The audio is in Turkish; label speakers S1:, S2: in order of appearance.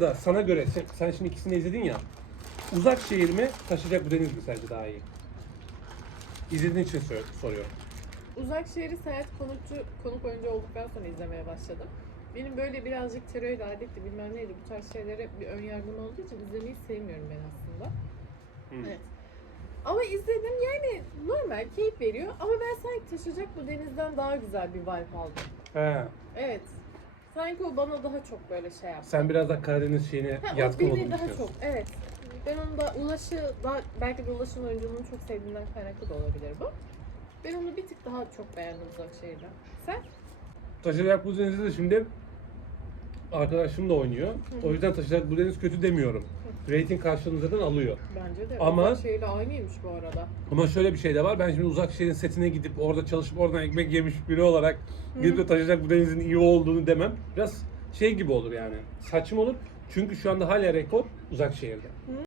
S1: da sana göre sen, sen şimdi ikisini izledin ya. Uzak şehir mi, taşıyacak bu deniz mi sence daha iyi? İzlediğin için sor- soruyorum.
S2: Uzak şehri seyahat konukçu, konuk oyuncu olduktan sonra izlemeye başladım. Benim böyle birazcık terör adetli bilmem neydi bu tarz şeylere bir ön yargım olduğu için izlemeyi sevmiyorum ben aslında.
S1: Hı.
S2: Evet. Ama izledim yani normal keyif veriyor ama ben sanki taşıyacak bu denizden daha güzel bir vibe aldım.
S1: He.
S2: Evet. Sanki o bana daha çok böyle şey yaptı.
S1: Sen biraz da Karadeniz şeyine
S2: Ha, o
S1: yatkın
S2: beni
S1: olduğunu
S2: daha
S1: düşünüyorsun.
S2: çok evet. Ben onu da Ulaş'ı daha belki de Ulaş'ın oyunculuğunu çok sevdiğimden kaynaklı da olabilir bu. Ben onu bir tık daha çok beğendim Uzakşehir'den. Sen?
S1: Taşıyacak bu denizde de şimdi arkadaşım da oynuyor.
S2: Hı.
S1: O yüzden taşıyacak bu deniz kötü demiyorum. Rating karşılığını zaten alıyor.
S2: Bence de
S1: Ama-
S2: Uzakşehir'le aynıymış bu arada.
S1: Ama şöyle bir şey de var. Ben şimdi uzak şehrin setine gidip orada çalışıp oradan ekmek yemiş biri olarak gidip de taşıyacak bu denizin iyi olduğunu demem. Biraz şey gibi olur yani. Saçma olur. Çünkü şu anda hala rekor uzak şehirde.